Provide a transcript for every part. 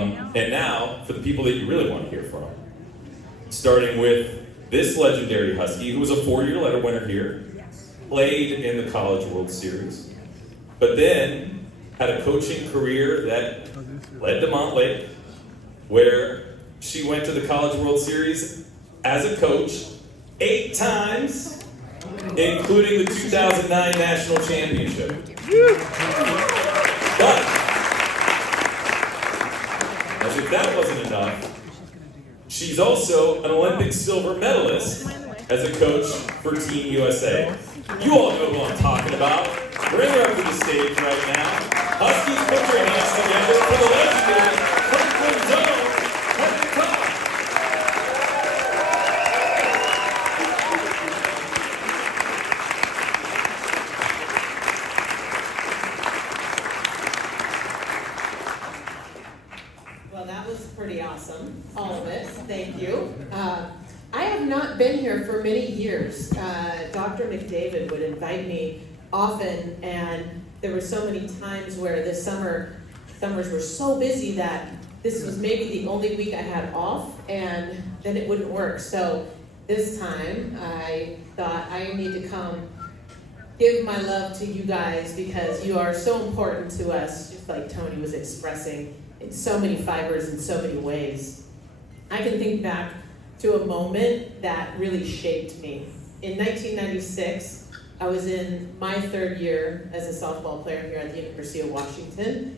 And now, for the people that you really want to hear from, starting with this legendary Husky, who was a 4-year letter winner here, played in the College World Series, but then had a coaching career that led to Montlake, where she went to the College World Series as a coach 8 times, including the 2009 National Championship. But, as if that wasn't enough, she's also an Olympic silver medalist as a coach for Team USA. You all know who I'm talking about. Bring her up to the stage right now. Huskies, put your hands together for the legendary Franklin Zone, Heather Tarr. Well, that was pretty awesome, all of it. Thank you. I have not been here for many years. Dr. McDavid would invite me often, and there were so many times where this summers were so busy that this was maybe the only week I had off, and then it wouldn't work. So this time I thought I need to come give my love to you guys because you are so important to us, just like Tony was expressing, in so many fibers in so many ways. I can think back to a moment that really shaped me. In 1996, I was in my 3rd year as a softball player here at the University of Washington,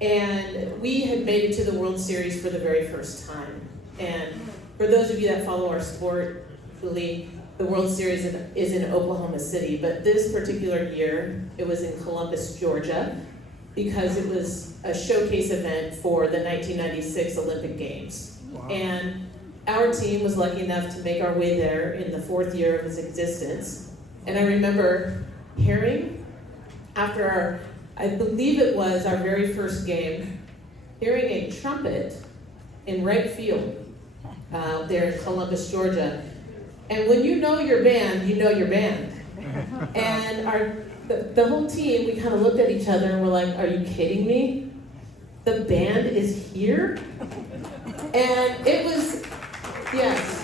and we had made it to the World Series for the very first time. And for those of you that follow our sport, the World Series is in Oklahoma City, but this particular year, it was in Columbus, Georgia, because it was a showcase event for the 1996 Olympic Games. Wow. And our team was lucky enough to make our way there in the 4th year of its existence. And I remember hearing, after I believe it was our very first game, hearing a trumpet in right field there in Columbus, Georgia. And when you know your band, you know your band. And the whole team, we kind of looked at each other and we're like, are you kidding me? The band is here? And it was, yes.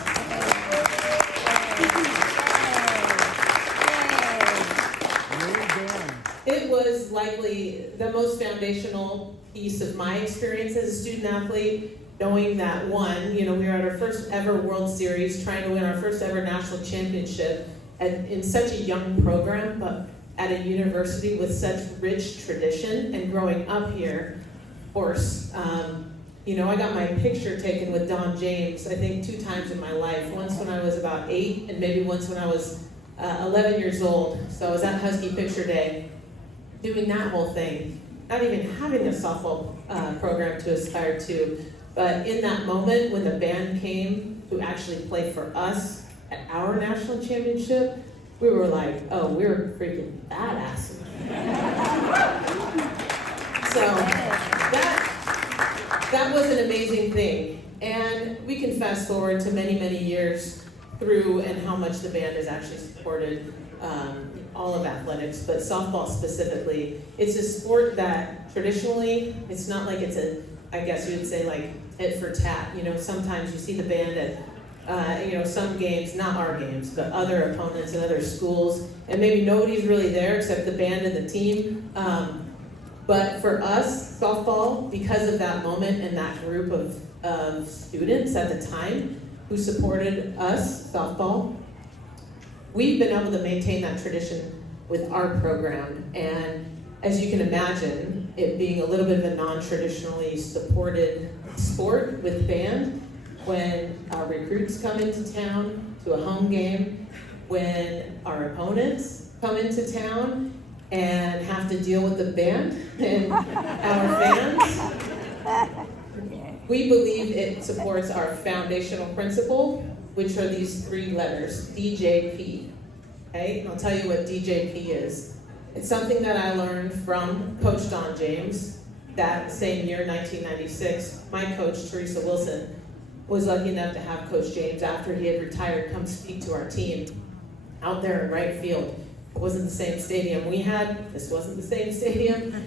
It was likely the most foundational piece of my experience as a student athlete, knowing that we were at our first ever World Series, trying to win our first ever national championship in such a young program, but at a university with such rich tradition. And growing up here, of course, I got my picture taken with Don James, I think 2 times in my life. Once when I was about 8, and maybe once when I was 11 years old. So I was at Husky Picture Day, doing that whole thing, not even having a softball program to aspire to. But in that moment, when the band came to actually play for us at our national championship, we were like, oh, we're freaking badass. So that was an amazing thing. And we can fast forward to many, many years through and how much the band has actually supported all of athletics, but softball specifically. It's a sport that traditionally, it's not like it's I guess you would say like tit for tat. Sometimes you see the band at some games, not our games, but other opponents and other schools, and maybe nobody's really there except the band and the team. But for us, softball, because of that moment and that group of students at the time who supported us, softball, we've been able to maintain that tradition with our program. And as you can imagine, it being a little bit of a non-traditionally supported sport with band, when our recruits come into town to a home game, when our opponents come into town and have to deal with the band and our fans, we believe it supports our foundational principle, which are these 3 letters, DJP. Okay, I'll tell you what DJP is. It's something that I learned from Coach Don James that same year, 1996. My coach, Teresa Wilson, was lucky enough to have Coach James, after he had retired, come speak to our team out there in right field. It wasn't the same stadium we had. This wasn't the same stadium.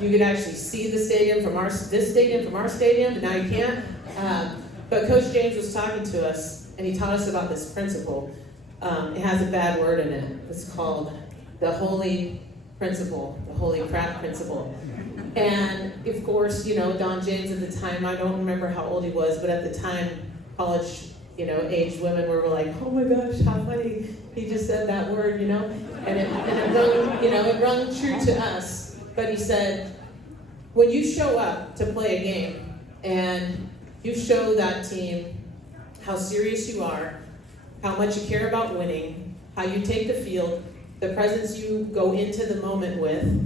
you could actually see the stadium from this stadium from our stadium, but now you can't. But Coach James was talking to us, and he taught us about this principle. It has a bad word in it. It's called the holy principle, the holy crap principle. And of course, Don James at the time, I don't remember how old he was, but at the time, college, aged women were like, oh my gosh, how funny, he just said that word, and it rung true to us. But he said, when you show up to play a game and you show that team how serious you are, how much you care about winning, how you take the field, the presence you go into the moment with,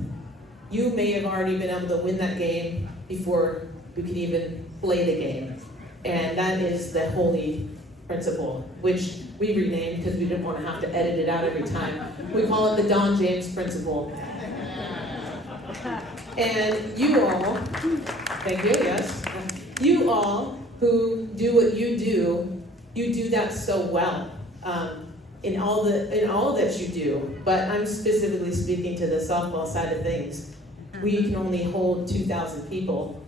you may have already been able to win that game before you could even play the game. And that is the holy principle, which we renamed because we didn't want to have to edit it out every time. We call it the Don James principle. And you all, thank you, yes, you all who do what you do that so well in all that you do. But I'm specifically speaking to the softball side of things. We can only hold 2,000 people,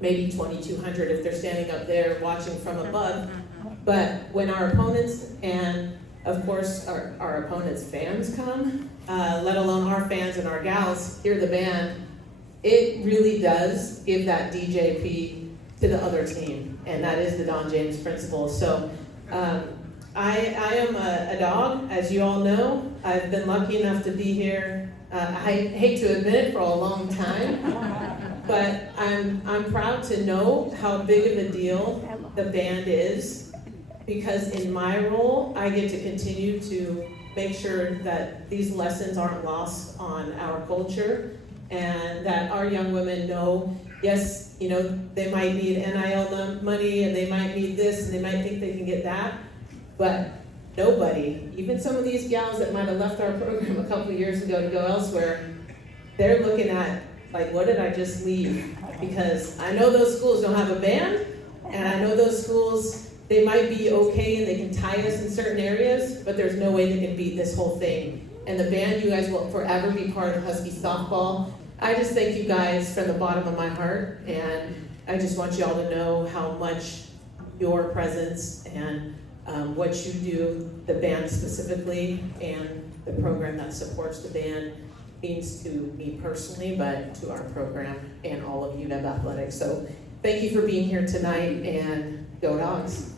maybe 2,200 if they're standing up there watching from above. But when our opponents and of course our opponents' fans come, let alone our fans and our gals hear the band, it really does give that DJP to the other team, and that is the Don James principle. So I am a dog, as you all know. I've been lucky enough to be here, I hate to admit it, for a long time, but I'm proud to know how big of a deal the band is, because in my role, I get to continue to make sure that these lessons aren't lost on our culture, and that our young women know, yes, they might need NIL money, and they might need this, and they might think they can get that, but nobody, even some of these gals that might have left our program a couple of years ago to go elsewhere, they're looking at, like, what did I just leave? Because I know those schools don't have a band, and I know those schools, they might be okay and they can tie us in certain areas, but there's no way they can beat this whole thing. And the band, you guys will forever be part of Husky Softball. I just thank you guys from the bottom of my heart, and I just want you all to know how much your presence and what you do, the band specifically, and the program that supports the band means to me personally, but to our program and all of UW Athletics. So thank you for being here tonight, and go Dogs.